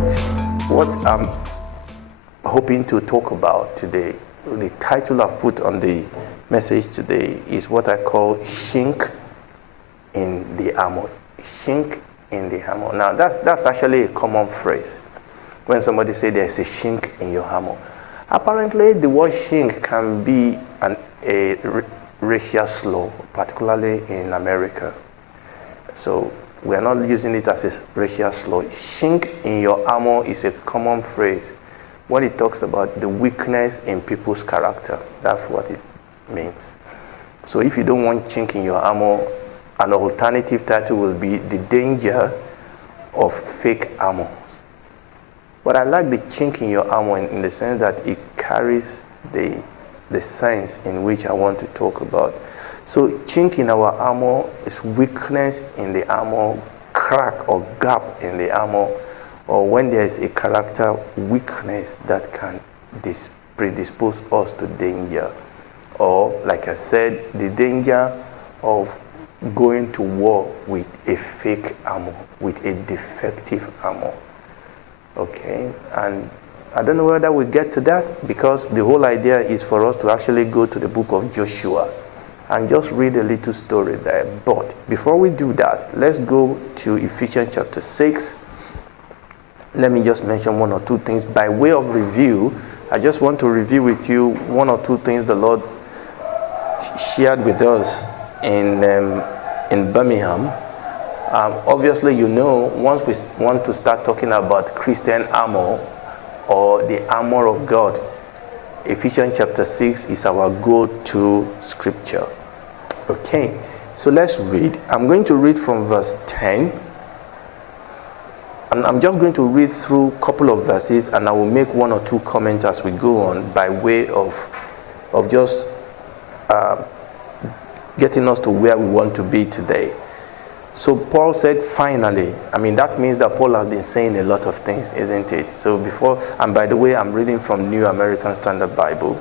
what I'm hoping to talk about today, the title I've put on the message today is what I call Chink in the Armour. Chink in the armor. Now that's actually a common phrase. When somebody says there's a chink in your armor, apparently the word chink can be a racial slur, particularly in America. So we are not using it as a racial slur. Chink in your armor is a common phrase when it talks about the weakness in people's character. That's what it means. So if you don't want chink in your armor, an alternative title will be The Danger of Fake Armor. But I like the chink in your armor in the sense that it carries the sense in which I want to talk about. So chink in our armor is weakness in the armor, crack or gap in the armor, or when there is a character weakness that can predispose us to danger. Or, like I said, the danger of going to war with a fake armor, with a defective armor. Okay, and I don't know whether we get to that, because the whole idea is for us to actually go to the book of Joshua and just read a little story there. But before we do that, let's go to Ephesians chapter 6. Let me just mention one or two things by way of review. I just want to review with you one or two things the Lord shared with us in Birmingham. Obviously, you know, once we want to start talking about Christian armor or the armor of God, Ephesians chapter 6 is our go-to scripture. Okay, so let's read. I'm going to read from verse 10. And I'm just going to read through a couple of verses, and I will make one or two comments as we go on by way of just getting us to where we want to be today. So Paul said, finally. I mean, that means that Paul has been saying a lot of things, isn't it? So before, and by the way, I'm reading from New American Standard Bible.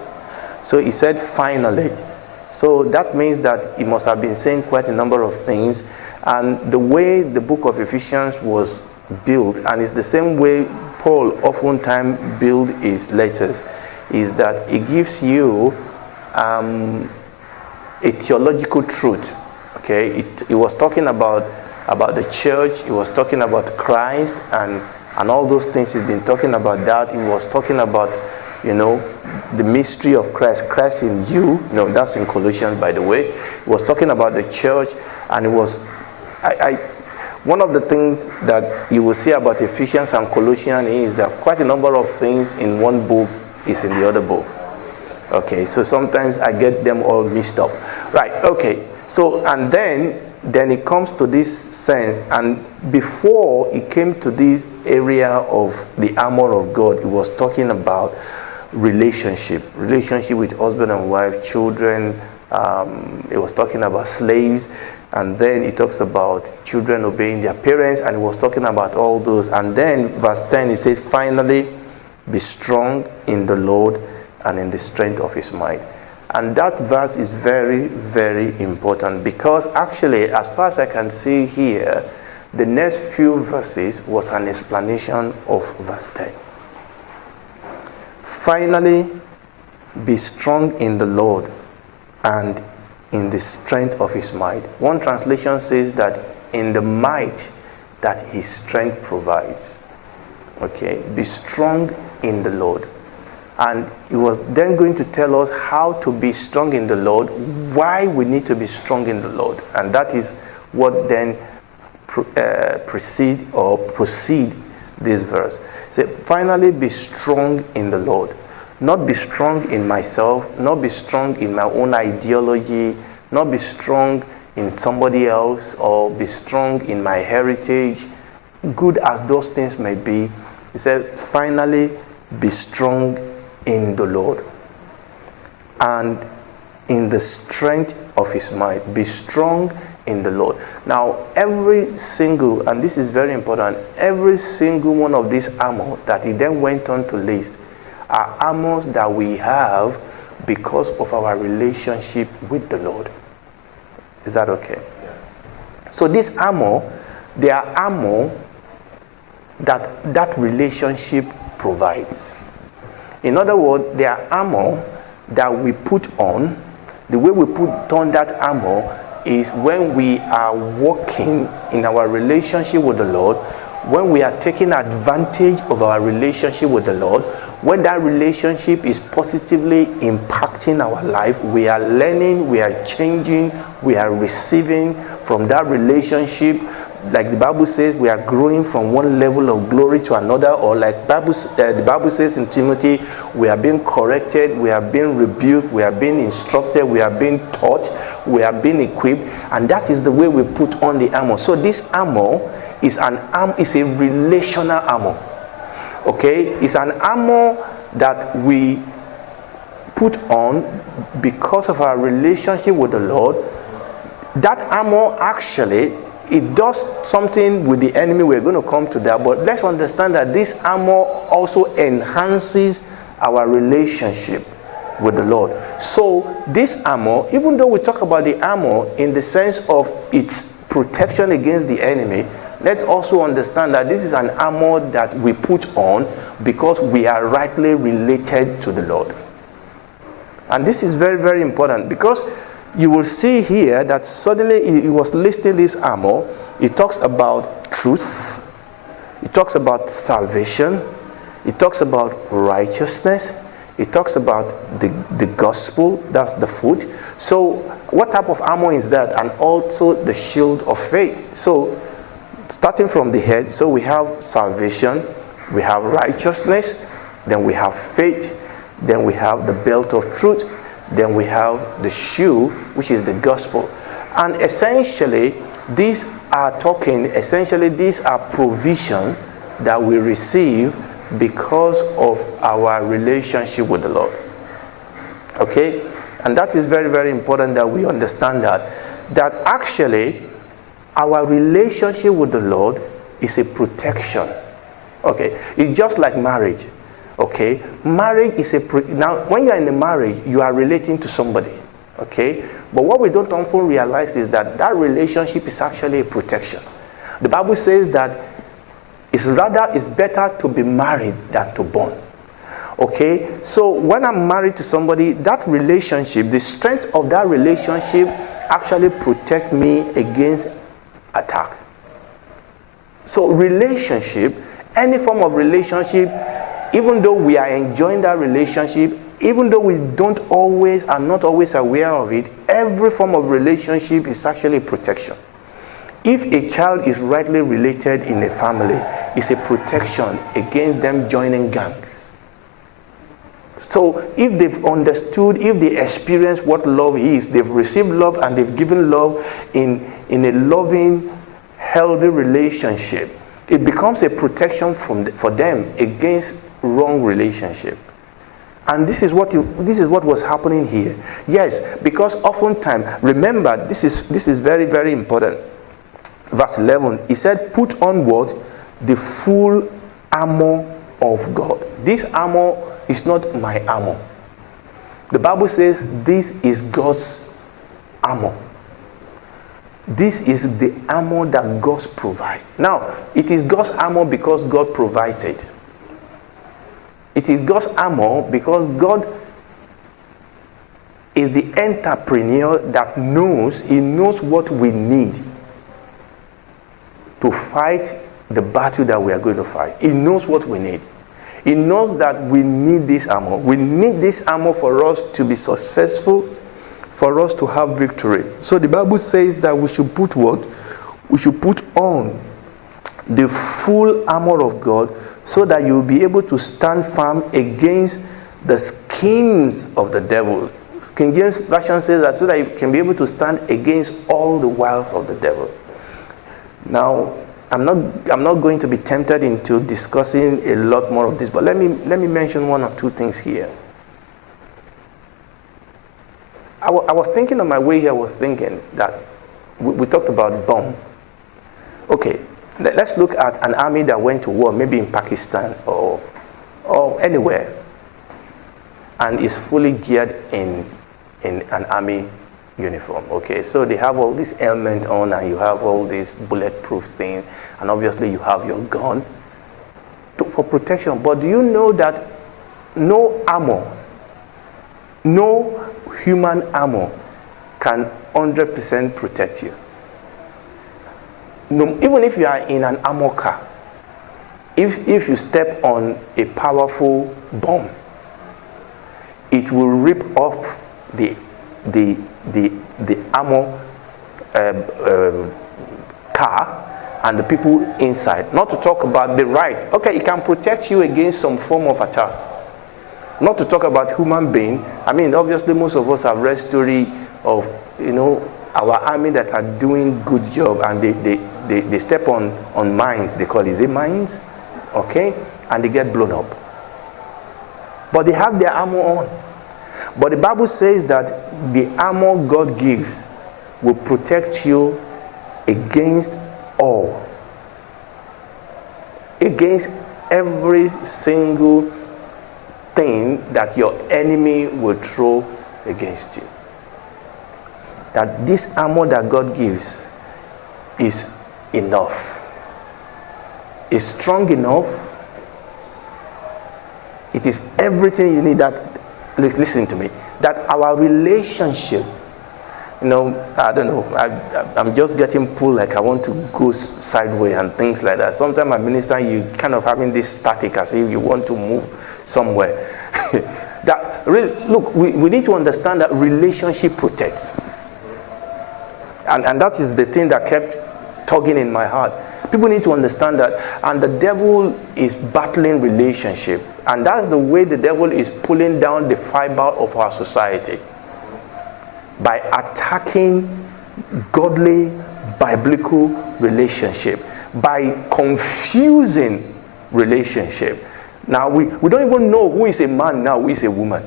So he said, finally. So that means that he must have been saying quite a number of things. And the way the book of Ephesians was built, and it's the same way Paul oftentimes builds his letters, is that it gives you a theological truth. Okay, it was talking about the church. It was talking about Christ and all those things. He's been talking about that. He was talking about, you know, the mystery of Christ in you. You know, that's in Colossians, by the way. He was talking about the church, and it was one of the things that you will see about Ephesians and Colossians is that quite a number of things in one book is in the other book. Okay, so sometimes I get them all mixed up. Right, okay. So, and then it comes to this sense, and before it came to this area of the armor of God, it was talking about relationship with husband and wife, children. It was talking about slaves, and then it talks about children obeying their parents, and it was talking about all those. And then verse 10, it says, finally, be strong in the Lord and in the strength of his might. And that verse is very, very important, because actually, as far as I can see here, the next few verses was an explanation of verse 10. Finally, be strong in the Lord and in the strength of his might. One translation says that in the might that his strength provides. Okay, be strong in the Lord. And he was then going to tell us how to be strong in the Lord, why we need to be strong in the Lord. And that is what then proceed this verse. So finally, be strong in the Lord. Not be strong in myself, not be strong in my own ideology, not be strong in somebody else, or be strong in my heritage. Good as those things may be, he said, finally, be strong in the Lord and in the strength of his might. Be strong in the Lord. Now, every single, and this is very important, every single one of these armor that he then went on to list are armors that we have because of our relationship with the Lord. Is that okay? So this armor, they are armor that relationship provides. In other words, there are armor that we put on. The way we put on that armor is when we are walking in our relationship with the Lord, when we are taking advantage of our relationship with the Lord, when that relationship is positively impacting our life, we are learning, we are changing, we are receiving from that relationship. Like the Bible says, we are growing from one level of glory to another, or like the Bible says in Timothy, we are being corrected, we are being rebuked, we are being instructed, we are being taught, we are being equipped, and that is the way we put on the armor. So this armor is a relational armor. Okay, it's an armor that we put on because of our relationship with the Lord. That armor actually, it does something with the enemy. We're going to come to that, but let's understand that this armor also enhances our relationship with the Lord. So this armor, even though we talk about the armor in the sense of its protection against the enemy, let's also understand that this is an armor that we put on because we are rightly related to the Lord. And this is very, very important, because you will see here that suddenly he was listing this armor. It talks about truth, it talks about salvation, it talks about righteousness, it talks about the gospel, that's the foot. So what type of armor is that? And also the shield of faith. So starting from the head, so we have salvation, we have righteousness, then we have faith, then we have the belt of truth, then we have the shoe, which is the gospel. And essentially, these are provision that we receive because of our relationship with the Lord. Okay? And that is very, very important that we understand that actually our relationship with the Lord is a protection. Okay? It's just like marriage. Okay, marriage is now when you are in a marriage, you are relating to somebody. Okay, but what we don't often realize is that relationship is actually a protection. The Bible says that it's better to be married than to born. Okay, so when I'm married to somebody, that relationship, the strength of that relationship actually protect me against attack. So relationship, any form of relationship, even though we are enjoying that relationship, even though we are not always aware of it, every form of relationship is actually a protection. If a child is rightly related in a family, it's a protection against them joining gangs. So if they've understood, if they experience what love is, they've received love and they've given love in a loving, healthy relationship, it becomes a protection for them against wrong relationship. And this is what was happening here. Yes, because oftentimes, remember, this is very, very important. Verse 11, he said, put on what? The full armor of God. This armor is not my armor. The Bible says this is God's armor. This is the armor that God provides. Now, it is God's armor because God provides it. It is God's armor because God is the entrepreneur that knows what we need to fight the battle that we are going to fight. He knows what we need. He knows that we need this armor. We need this armor for us to be successful, for us to have victory. So the Bible says that we should put what? We should put on the full armor of God, so that you will be able to stand firm against the schemes of the devil. King James Version says that so that you can be able to stand against all the wiles of the devil. Now, I'm not going to be tempted into discussing a lot more of this, but let me mention one or two things here. I was thinking on my way here, that we talked about bomb. Okay. Let's look at an army that went to war, maybe in Pakistan or anywhere, and is fully geared in an army uniform. Okay, so they have all this helmet on, and you have all these bulletproof things, and obviously you have your gun, for protection. But do you know that no armor, no human armor can 100% protect you? No, even if you are in an armor car, if you step on a powerful bomb, it will rip off the armor car and the people inside. Not to talk about the right. Okay, it can protect you against some form of attack. Not to talk about human being. I mean, obviously most of us have read story of, our army that are doing good job, and they step on mines. They call it, is it mines? Okay, and they get blown up. But they have their armor on. But the Bible says that the armor God gives will protect you against all. Against every single thing that your enemy will throw against you. That this armor that God gives is enough. Is strong enough. It is everything you need. That, listen to me, that our relationship, I don't know, I'm just getting pulled, like I want to go sideways and things like that. Sometimes I minister, you kind of having this static as if you want to move somewhere. That really, look, we need to understand that relationship protects. And that is the thing that kept tugging in my heart. People need to understand that. And the devil is battling relationship. And that's the way the devil is pulling down the fiber of our society. By attacking godly, biblical relationship. By confusing relationship. Now, we don't even know who is a man now, who is a woman.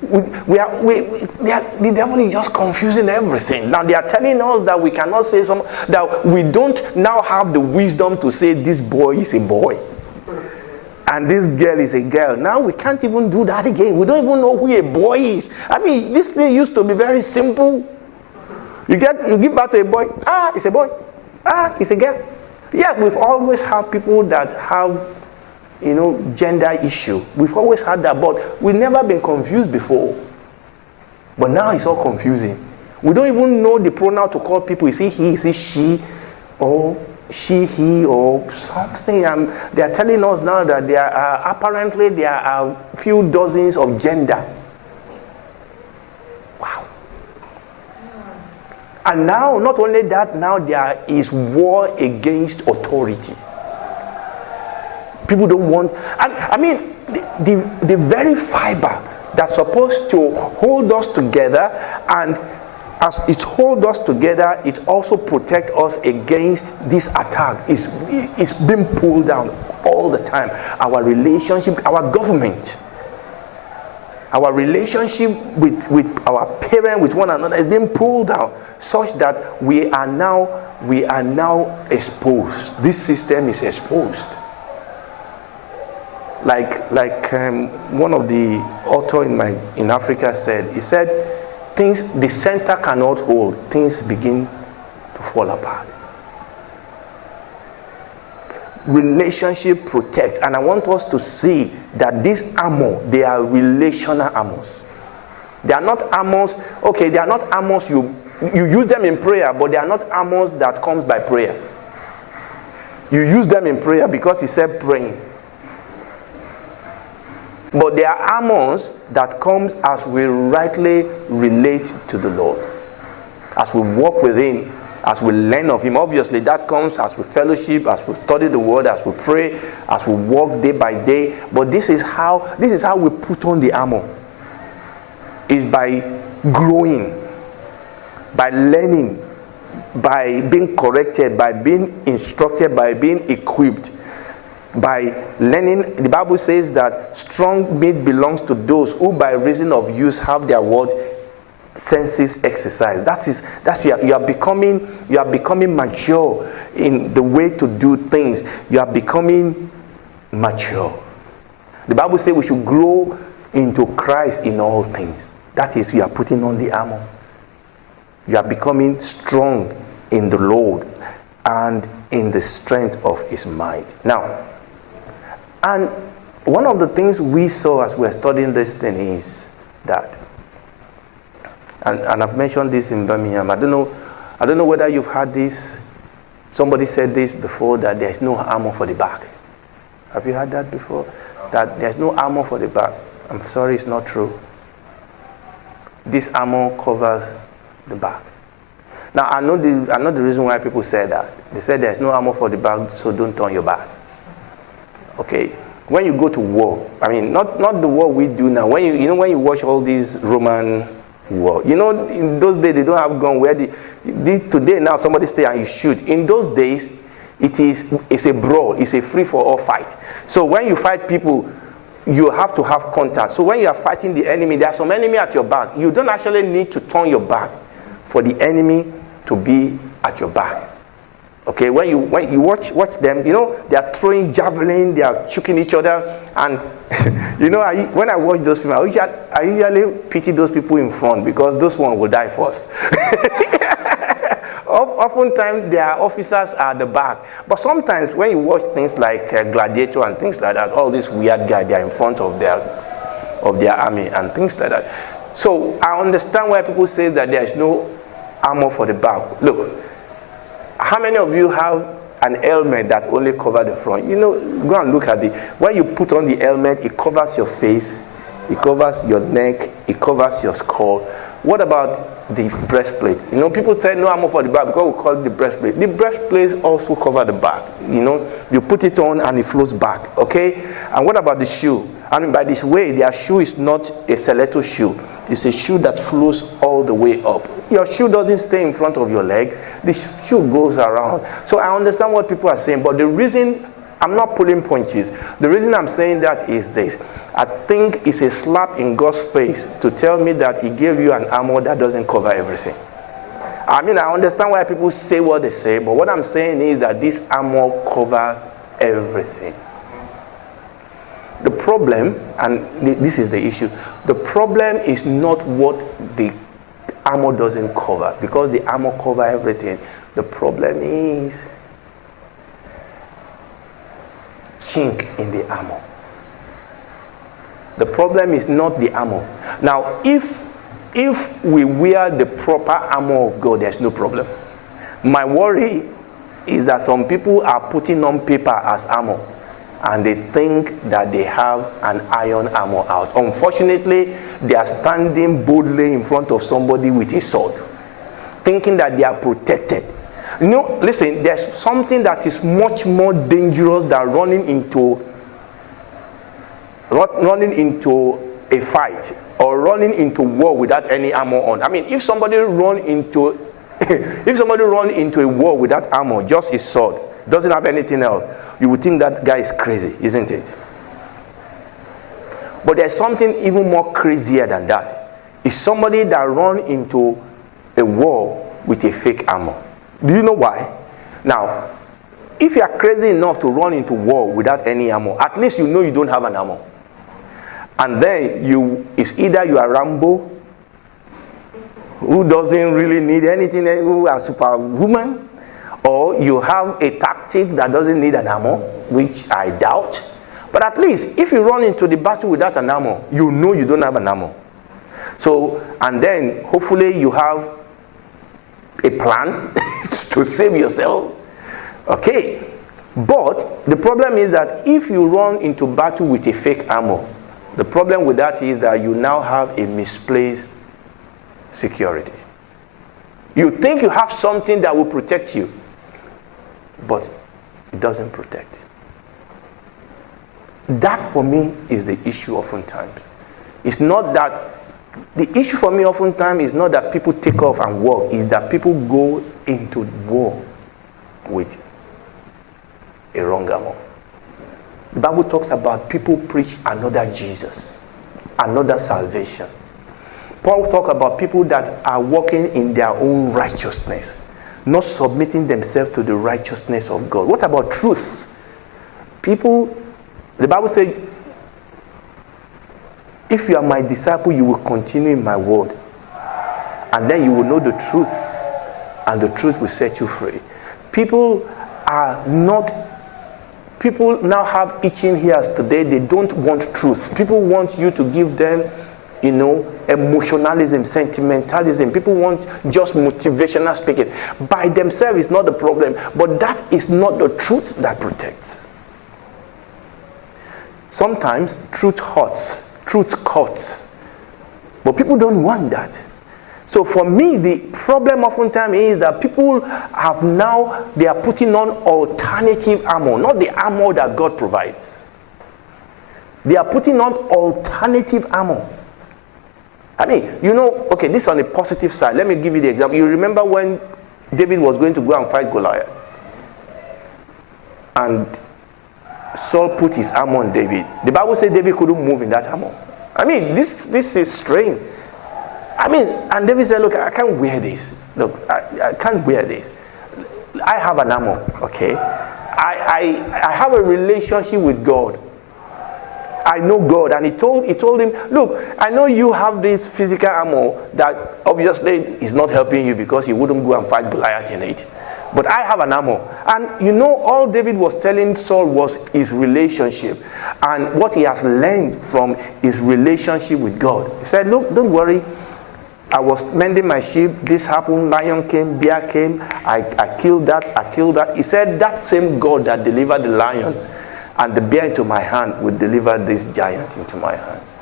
The devil is just confusing everything. Now they are telling us that we cannot say that we don't now have the wisdom to say this boy is a boy and this girl is a girl. Now we can't even do that again. We don't even know who a boy is. I mean, this thing used to be very simple. You give birth to a boy, it's a boy, it's a girl. Yeah, we've always had people that have gender issue. We've always had that, but we've never been confused before. But now it's all confusing. We don't even know the pronoun to call people. Is it he, is it she, or she, he, or something? And they are telling us now that apparently there are a few dozens of gender. Wow. And now, not only that, now there is war against authority. People don't want, and I mean, the very fiber that's supposed to hold us together, and as it holds us together, it also protects us against this attack. It's being pulled down all the time. Our relationship, our government, our relationship with our parents, with one another, is being pulled down, such that we are now exposed. This system is exposed. Like one of the authors in Africa said, he said, things the center cannot hold, things begin to fall apart. Relationship protects, and I want us to see that this armor, they are relational armors. They are not armors. Okay, they are not armors you use them in prayer, but they are not armors that comes by prayer. You use them in prayer because he said praying. But there are armors that comes as we rightly relate to the Lord. As we walk with Him, as we learn of Him. Obviously that comes as we fellowship, as we study the Word, as we pray, as we walk day by day. But this is how we put on the armor. Is by growing, by learning, by being corrected, by being instructed, by being equipped. By learning. The Bible says that strong meat belongs to those who by reason of use have their senses exercised. That's you are becoming mature in the way to do things. You are becoming mature. The Bible says we should grow into Christ in all things. That is, you are putting on the armor. You are becoming strong in the Lord and in the strength of His might. Now, And one of the things we saw as we were studying this thing is that, and I've mentioned this in Birmingham, I don't know whether you've had this, somebody said this before, that there's no armor for the back. Have you heard that before? That there's no armor for the back. I'm sorry, it's not true. This armor covers the back. Now, I know the reason why people say that. They say there's no armor for the back, so don't turn your back. Okay? When you go to war, I mean, not the war we do now. When when you watch all these Roman war, in those days they don't have gun where today now somebody stay and you shoot. In those days, it's a brawl, it's a free-for-all fight. So when you fight people, you have to have contact. So when you are fighting the enemy, there are some enemy at your back. You don't actually need to turn your back for the enemy to be at your back. Okay, when you watch them, they are throwing javelin, they are choking each other, and when I watch those films, I usually pity those people in front because those ones will die first. Oftentimes their officers are at the back, but sometimes when you watch things like Gladiator and things like that, all these weird guys, they are in front of their army and things like that. So I understand why people say that there is no armor for the back. Look, how many of you have an helmet that only covers the front? Go and look at it. When you put on the helmet, it covers your face, it covers your neck, it covers your skull. What about the breastplate? People say no armor for the back because we call it the breastplate. The breastplate also covers the back. You put it on and it flows back. Okay? And what about the shoe? I mean, by this way, their shoe is not a stiletto shoe. It's a shoe that flows all the way up. Your shoe doesn't stay in front of your leg. The shoe goes around. So I understand what people are saying, but the reason I'm not pulling punches. The reason I'm saying that is this. I think it's a slap in God's face to tell me that He gave you an armor that doesn't cover everything. I mean, I understand why people say what they say, but what I'm saying is that this armor covers everything. The problem, and this is the issue, the problem is not what the armor doesn't cover, because the armor covers everything. The problem is chink in the armor. The problem is not the armor. Now, if we wear the proper armor of God, there's no problem. My worry is that some people are putting on paper as armor, and they think that they have an iron armor out. Unfortunately, they are standing boldly in front of somebody with a sword, thinking that they are protected. Listen, there's something that is much more dangerous than running into a fight or running into war without any armor on. I mean, if somebody run into a war without armor, just his sword, doesn't have anything else, you would think that guy is crazy, isn't it? But there's something even more crazier than that. It's somebody that run into a war with a fake armor. Do you know why? Now, if you are crazy enough to run into war without any armor, at least you know you don't have an armor. And then it's either you are Rambo, who doesn't really need anything, who are superwoman, or you have a tactic that doesn't need an armor, which I doubt. But at least if you run into the battle without an armor, you know you don't have an armor. So, and then hopefully you have a plan to save yourself. Okay. But the problem is that if you run into battle with a fake armor, the problem with that is that you now have a misplaced security. You think you have something that will protect you, but it doesn't protect. That for me is the issue oftentimes. It's not that, the issue for me oftentimes is not that people take off and walk, it's that people go into war with a wrong armor. The Bible talks about people preach another Jesus, another salvation. Paul talks about people that are walking in their own righteousness, not submitting themselves to the righteousness of God. What about truth? People, the Bible says, if you are my disciple, you will continue in my word. And then you will know the truth, and the truth will set you free. People are not People now have itching ears today. They don't want truth. People want you to give them, emotionalism, sentimentalism. People want just motivational speaking. By themselves is not the problem, but that is not the truth that protects. Sometimes truth hurts, truth cuts, but people don't want that. So for me, the problem oftentimes is that people they are putting on alternative armor, not the armor that God provides. They are putting on alternative armor. I mean, okay, this is on the positive side. Let me give you the example. You remember when David was going to go and fight Goliath? And Saul put his armor on David. The Bible says David couldn't move in that armor. I mean, this is strange. I mean, and David said, look, I can't wear this. Look, I can't wear this. I have an armor, okay? I have a relationship with God. I know God. And he told him, look, I know you have this physical armor that obviously is not helping you because he wouldn't go and fight Goliath in it. But I have an armor. And all David was telling Saul was his relationship and what he has learned from his relationship with God. He said, look, don't worry. I was mending my sheep. This happened. Lion came. Bear came. I killed that. He said that same God that delivered the lion and the bear into my hand would deliver this giant into my hands.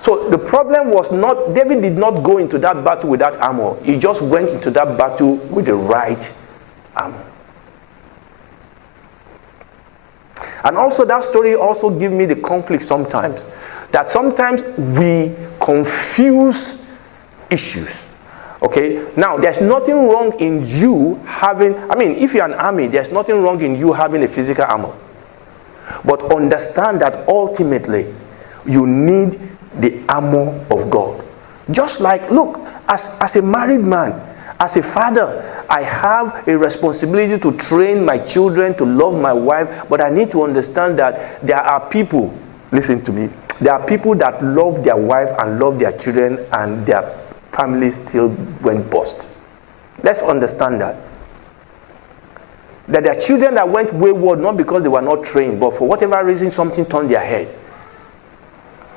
So the problem was not, David did not go into that battle with that armor. He just went into that battle with the right armor. And also that story also gives me the conflict sometimes. That sometimes we confuse issues. Okay? Now, there's nothing wrong in you having, if you're an army, there's nothing wrong in you having a physical armor. But understand that ultimately, you need the armor of God. Just like, look, as a married man, as a father, I have a responsibility to train my children, to love my wife, but I need to understand that there are people, listen to me, there are people that love their wife and love their children and their family still went bust. Let's understand that. That there are children that went wayward not because they were not trained, but for whatever reason something turned their head.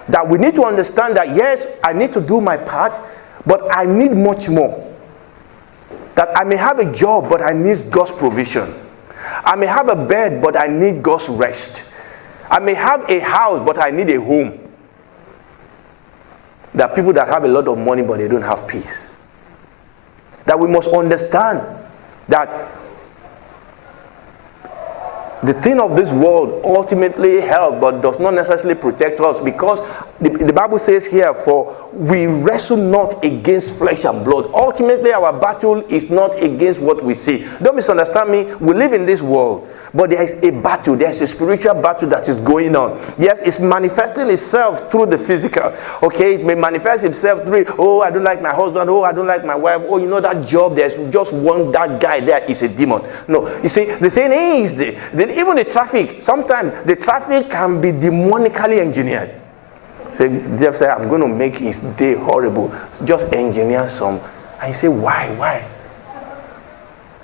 That we need to understand that yes, I need to do my part, but I need much more. That I may have a job, but I need God's provision. I may have a bed, but I need God's rest. I may have a house, but I need a home. There are people that have a lot of money, but they don't have peace. That we must understand that the thing of this world ultimately helps, but does not necessarily protect us, because the Bible says here, for we wrestle not against flesh and blood. Ultimately, our battle is not against what we see. Don't misunderstand me. We live in this world, but there is a battle. There is a spiritual battle that is going on. Yes, it's manifesting itself through the physical. Okay, it may manifest itself through, oh, I don't like my husband. Oh, I don't like my wife. Oh, that job, there's just one, that guy there is a demon. No, you see, the thing is, even the traffic, sometimes the traffic can be demonically engineered. Say, Jeff said, I'm going to make his day horrible. Just engineer some. And you say, why?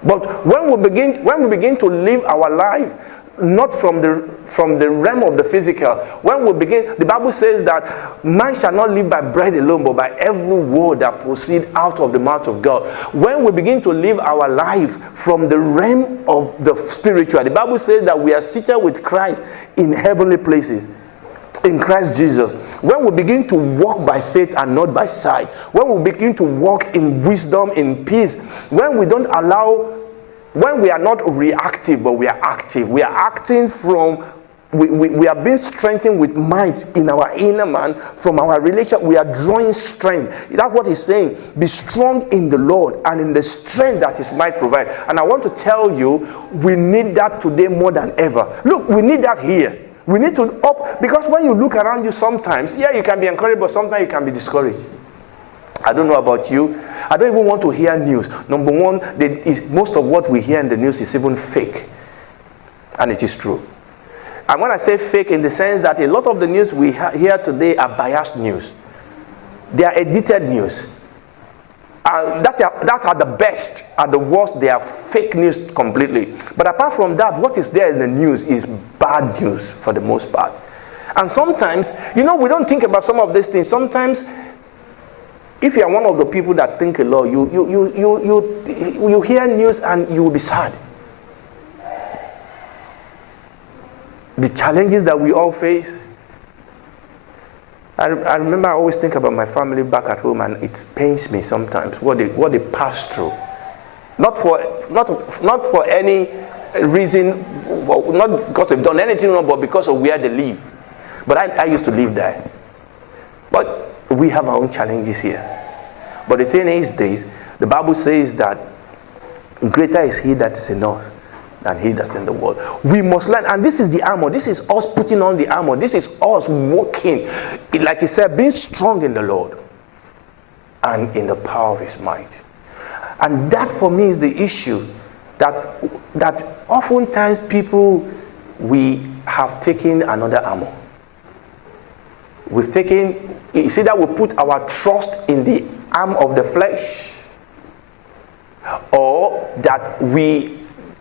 But when we begin to live our life not from the realm of the physical, when we begin, the Bible says that man shall not live by bread alone, but by every word that proceeds out of the mouth of God. When we begin to live our life from the realm of the spiritual, the Bible says that we are seated with Christ in heavenly places, in Christ Jesus. When we begin to walk by faith and not by sight, when we begin to walk in wisdom, in peace, when we don't allow, when we are not reactive but we are active, we are acting from, we are being strengthened with might in our inner man from our relationship. We are drawing strength. That's what he's saying. Be strong in the Lord and in the strength that his might provide. And I want to tell you, we need that today more than ever. Look, we need that here. We need to up, because when you look around you sometimes, yeah, you can be encouraged, but sometimes you can be discouraged. I don't know about you. I don't even want to hear news. Number one, most of what we hear in the news is even fake. And it is true. And when I say fake, in the sense that a lot of the news we hear today are biased news. They are edited news. That's at the best. At the worst, they are fake news completely. But apart from that, what is there in the news is bad news for the most part. And sometimes, we don't think about some of these things. Sometimes, if you are one of the people that think a lot, you hear news and you will be sad. The challenges that we all face. I remember I always think about my family back at home, and it pains me sometimes what they pass through. Not for any reason, not because they've done anything wrong, but because of where they live. But I used to live there. But we have our own challenges here. But the thing is this, the Bible says that greater is he that is in us than he that's in the world. We must learn, and this is the armor. This is us putting on the armor. This is us walking, like he said, being strong in the Lord and in the power of his might. And that for me is the issue, that oftentimes we have taken another armor. It's either we put our trust in the arm of the flesh, or that we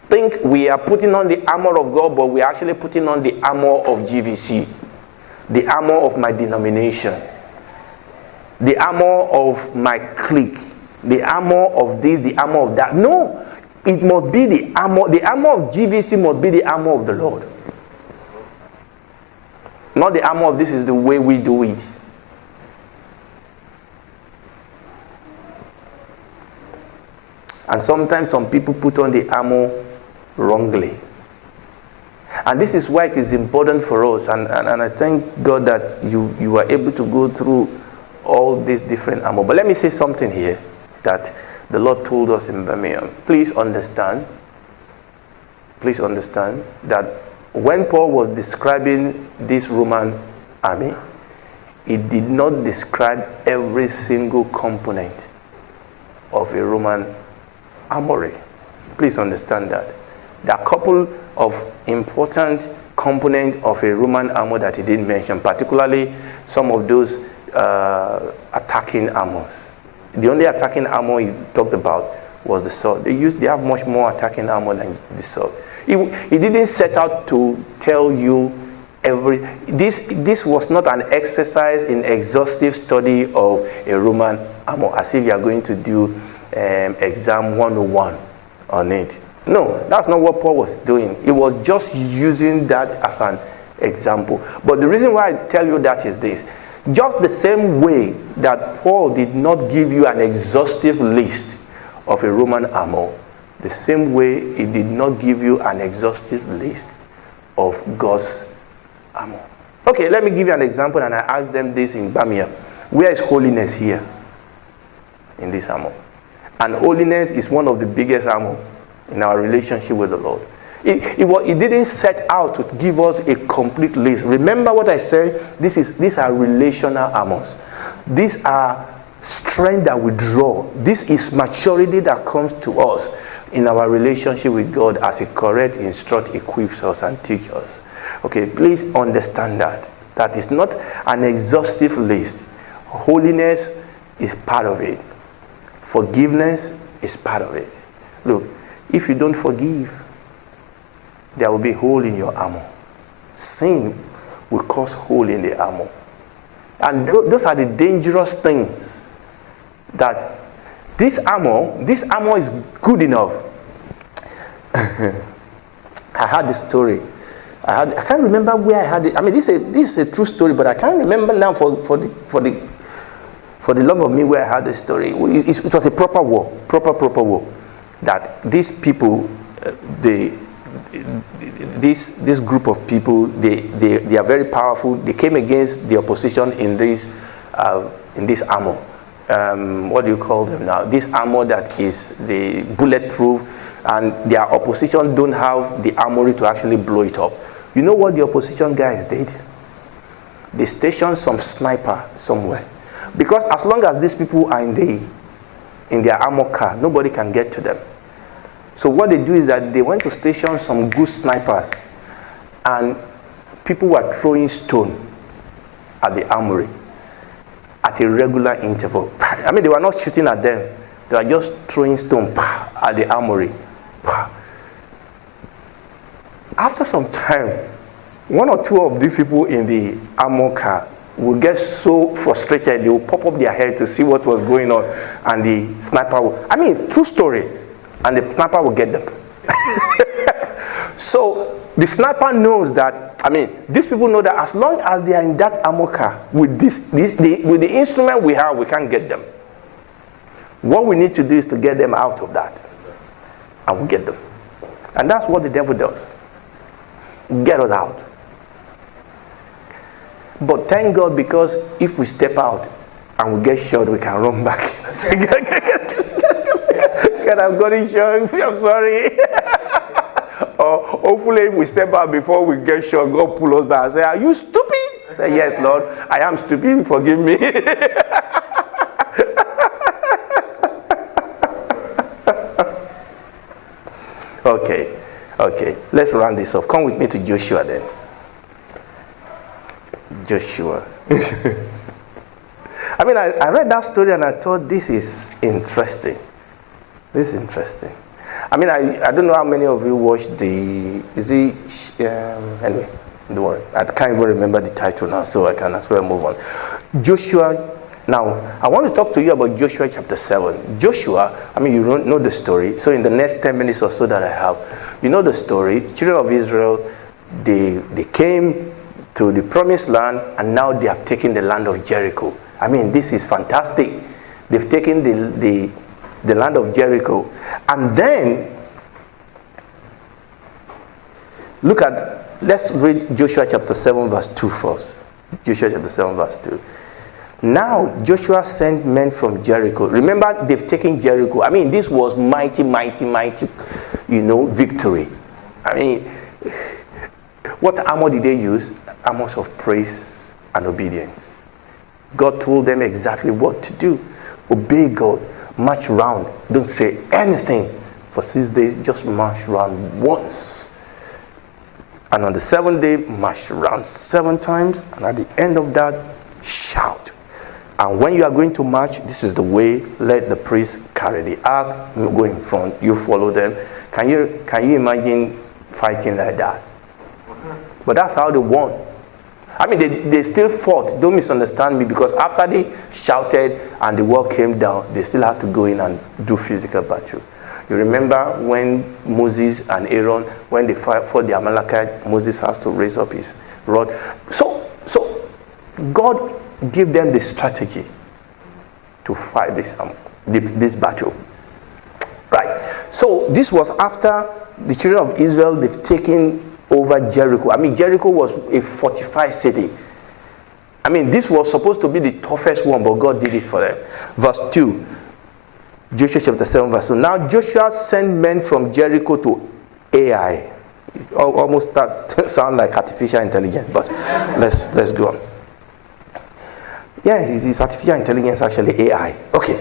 think we are putting on the armor of God, but we are actually putting on the armor of GVC, the armor of my denomination, the armor of my clique, the armor of this, the armor of that. No, it must be the armor. The armor of GVC must be the armor of the Lord. Not the armor of this is the way we do it. And sometimes some people put on the armor wrongly. And this is why it is important for us. And I thank God that you are able to go through all these different armor. But let me say something here that the Lord told us in Birmingham. Please understand that when Paul was describing this Roman army, he did not describe every single component of a Roman armory. Please understand that. There are a couple of important components of a Roman armor that he didn't mention, particularly some of those attacking armors. The only attacking armor he talked about was the sword. They have much more attacking armor than the sword. He didn't set out to tell you this was not an exercise in exhaustive study of a Roman armor, as if you are going to do exam 101 on it. No, that's not what Paul was doing. He was just using that as an example. But the reason why I tell you that is this. Just the same way that Paul did not give you an exhaustive list of a Roman armor, the same way he did not give you an exhaustive list of God's armor. Okay, let me give you an example, and I asked them this in Birmingham. Where is holiness here in this armor? And holiness is one of the biggest armor in our relationship with the Lord. It didn't set out to give us a complete list. Remember what I said? These are relational armors. These are strength that we draw. This is maturity that comes to us in our relationship with God as He corrects, instructs, equips us, and teaches us. Okay, please understand that. That is not an exhaustive list. Holiness is part of it. Forgiveness is part of it. Look, if you don't forgive, there will be a hole in your armor. Sin will cause hole in the armor. And those are the dangerous things. That this armor is good enough. I had this story. I can't remember where I had it. I mean, this is a true story, but I can't remember now for the love of me where I had the story. It was a proper war. That these people, this group of people, they are very powerful. They came against the opposition in this armor. What do you call them now? This armor that is the bulletproof, and their opposition don't have the armory to actually blow it up. You know what the opposition guys did? They stationed some sniper somewhere, because as long as these people are in their armor car, nobody can get to them. So what they do is that they went to station some good snipers, and people were throwing stone at the armory at a regular interval. I mean, they were not shooting at them, They were just throwing stone at the armory. After some time, one or two of these people in the armor car will get so frustrated, they will pop up their head to see what was going on, and the sniper will, true story, and the sniper will get them. So the sniper knows that, these people know that as long as they are in that armor car with with the instrument we have, we can't get them. What we need to do is to get them out of that, and we get them. And that's what the devil does. Get us out. But thank God, because if we step out and we get shot, we can run back. God, I've got it shot. I'm sorry. Or hopefully if we step out before we get shot, God pull us back and say, are you stupid? I say, yes, Lord, I am stupid. Forgive me. Okay. Let's round this up. Come with me to Joshua then. Joshua. I read that story and I thought, this is interesting. I don't know how many of you watched anyway, don't worry. I can't even remember the title now, so I can as well move on. Joshua. Now, I want to talk to you about Joshua chapter 7. Joshua, you don't know the story. So in the next 10 minutes or so that I have, you know the story. Children of Israel, they came to the promised land, and now they have taken the land of Jericho. This is fantastic. They've taken the land of Jericho. And then, let's read Joshua chapter 7 verse 2 first. Joshua chapter 7 verse 2. Now Joshua sent men from Jericho. Remember, they've taken Jericho. This was mighty, victory. What armor did they use? Armors of praise and obedience. God told them exactly what to do. Obey God. March round. Don't say anything for 6 days. Just march round once. And on the 7th day, march round 7 times. And at the end of that, shout. And when you are going to march, this is the way. Let the priest carry the ark. You go in front. You follow them. Can you imagine fighting like that? But that's how they won. They still fought. Don't misunderstand me, because after they shouted and the wall came down, they still had to go in and do physical battle. You remember when Moses and Aaron, when they fought for the Amalekite, Moses has to raise up his rod. So God gave them the strategy to fight this battle. Right. So this was after the children of Israel, they've taken over Jericho. Jericho was a fortified city. This was supposed to be the toughest one, but God did it for them. Verse 2. Joshua chapter 7 verse 2. Now Joshua sent men from Jericho to Ai. It almost sounds like artificial intelligence, but let's go on. Yeah, it's artificial intelligence, actually, AI. Okay.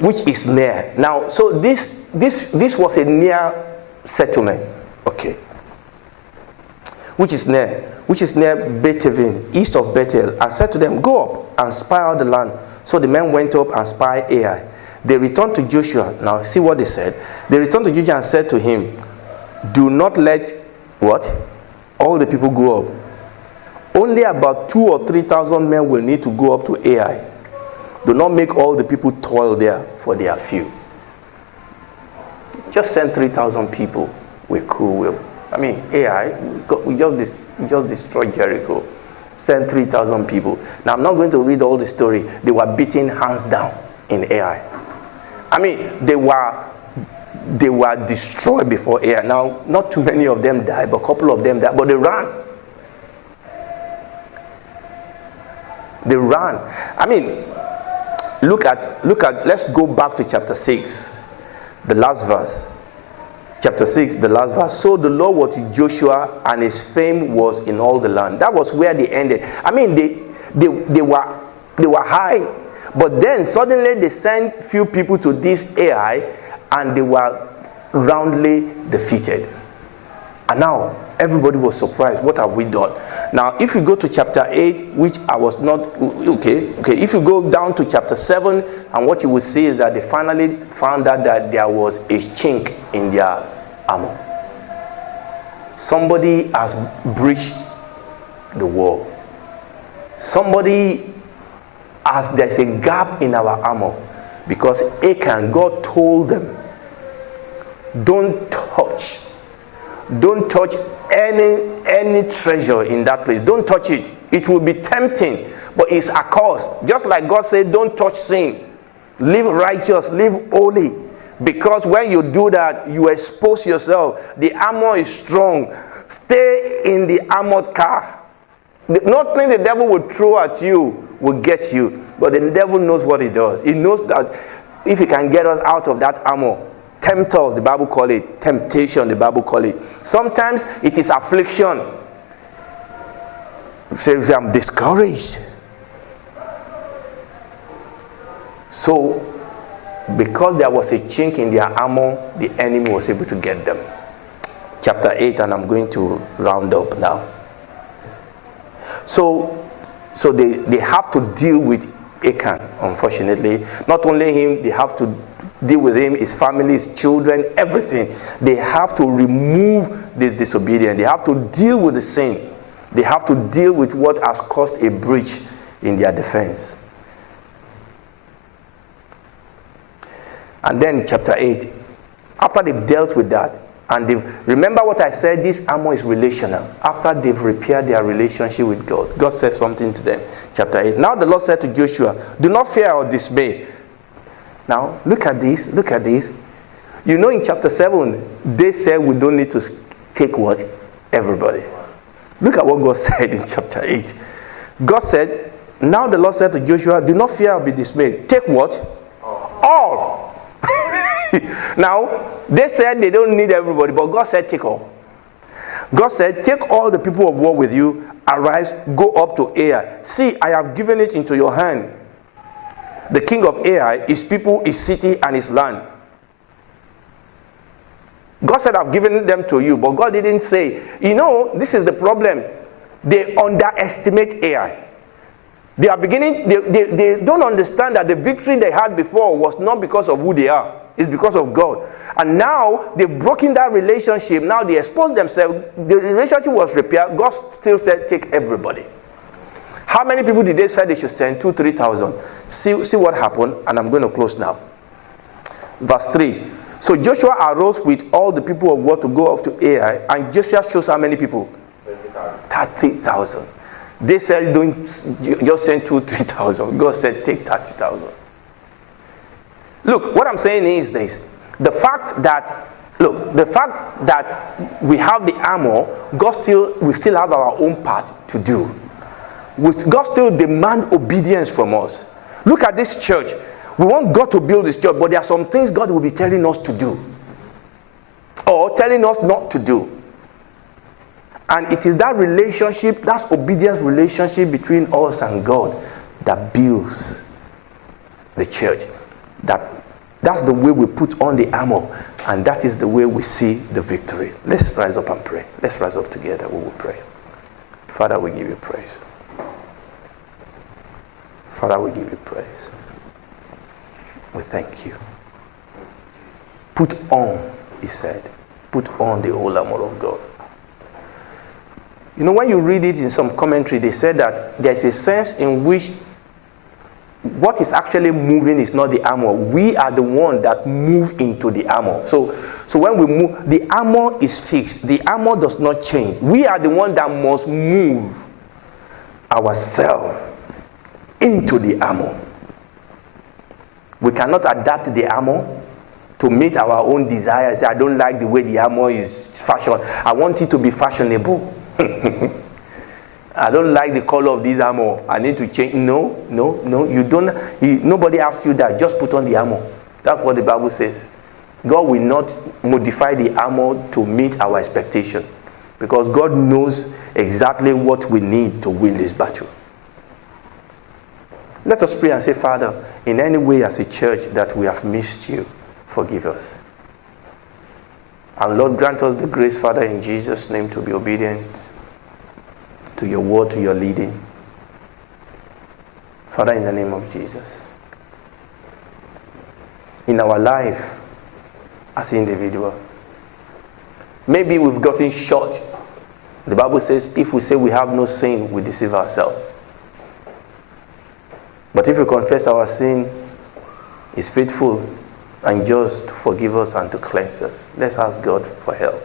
Which is near. Now, so this was a near settlement. Okay. Which is near Bethlehem, east of Bethel, and said to them, go up and spy out the land. So the men went up and spied Ai. They returned to Joshua. Now, see what they said. They returned to Joshua and said to him, do not let, what? All the people go up. Only about 2,000 or 3,000 men will need to go up to Ai. Do not make all the people toil there, for they are few. Just send 3,000 people with cool will. Ai, we just destroyed Jericho. Send 3,000 people. Now, I'm not going to read all the story. They were beaten hands down in Ai. They were destroyed before Ai. Now, not too many of them died, but a couple of them died. But they ran. They ran. Look at, let's go back to chapter 6, the last verse. Chapter 6, the last verse. So the Lord was with Joshua, and his fame was in all the land. That was where they ended. They were high, but then suddenly they sent few people to this Ai, and they were roundly defeated. And now everybody was surprised. What have we done? Now, if you go to chapter 8, which I was not, okay, if you go down to chapter 7, and what you will see is that they finally found out that there was a chink in their armor. Somebody has breached the wall. There's a gap in our armor, because Achan, God told them, don't touch any treasure in that place. Don't touch it. It will be tempting, but it's accursed. Just like God said, don't touch sin. Live righteous, live holy. Because when you do that, you expose yourself. The armor is strong. Stay in the armored car. Nothing the devil will throw at you will get you. But the devil knows what he does. He knows that if he can get us out of that armor, tempt us, the Bible call it. Temptation, the Bible call it. Sometimes it is affliction. Says, I'm discouraged. So, because there was a chink in their armor, the enemy was able to get them. Chapter 8, and I'm going to round up now. So they have to deal with Achan, unfortunately. Not only him, they have to deal with him, his family, his children, everything. They have to remove the disobedience. They have to deal with the sin. They have to deal with what has caused a breach in their defense. And then chapter 8, after they've dealt with that, and remember what I said, this armor is relational. After they've repaired their relationship with God, God said something to them. Chapter 8. Now the Lord said to Joshua, do not fear or dismay. Now, look at this. You know, in chapter 7, they said we don't need to take what? Everybody. Look at what God said in chapter 8. God said, now the Lord said to Joshua, do not fear or be dismayed. Take what? All. Now, they said they don't need everybody, but God said take all. God said, take all the people of war with you, arise, go up to Ai. See, I have given it into your hand. The king of Ai, his people, his city, and his land. God said, I've given them to you, but God didn't say, you know, this is the problem. They underestimate Ai. They are beginning, they don't understand that the victory they had before was not because of who they are. It's because of God. And now they've broken that relationship. Now they expose themselves. The relationship was repaired. God still said, take everybody. How many people did they say they should send? 2,000-3,000. See what happened. And I'm going to close now. Verse 3. So Joshua arose with all the people of war to go up to Ai. And Joshua chose how many people? 30,000. They said, don't just send 2,000-3,000. God said, take 30,000. Look, what I'm saying is this. The fact that we have the armor, we still have our own part to do. God still demand obedience from us. Look at this church. We want God to build this church, but there are some things God will be telling us to do. Or telling us not to do. And it is that relationship, that obedience relationship between us and God that builds the church. That's the way we put on the armor, and that is the way we see the victory. Let's rise up and pray. Let's rise up together. We will pray. Father, we give you praise. Father, we give you praise. We thank you. Put on, he said. Put on the whole armor of God. You know, when you read it in some commentary, they said that there's a sense in which what is actually moving is not the armor. We are the one that move into the armor. So when we move, the armor is fixed. The armor does not change. We are the one that must move ourselves into the armor. We cannot adapt the armor to meet our own desires. I don't like the way the armor is fashioned. I want it to be fashionable. I don't like the color of this armor. I need to change. No. You don't. Nobody asks you that. Just put on the armor. That's what the Bible says. God will not modify the armor to meet our expectation, because God knows exactly what we need to win this battle. Let us pray and say, Father, in any way as a church that we have missed you, forgive us. And Lord, grant us the grace, Father, in Jesus' name, to be obedient to your word, to your leading. Father, in the name of Jesus, in our life as individual, maybe we've gotten short. The Bible says, if we say we have no sin, we deceive ourselves. But if we confess our sin, He's faithful and just to forgive us and to cleanse us. Let's ask God for help.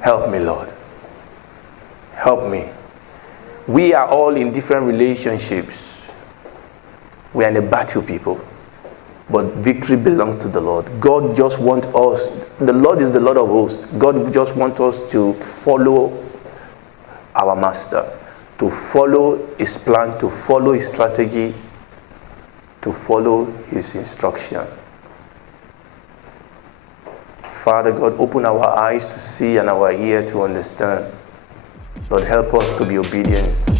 Help me, Lord. Help me. We are all in different relationships. We are in a battle, people. But victory belongs to the Lord. God just wants us. The Lord is the Lord of hosts. God just wants us to follow our Master, to follow His plan, to follow His strategy, to follow His instruction. Father God, open our eyes to see and our ear to understand. Lord, help us to be obedient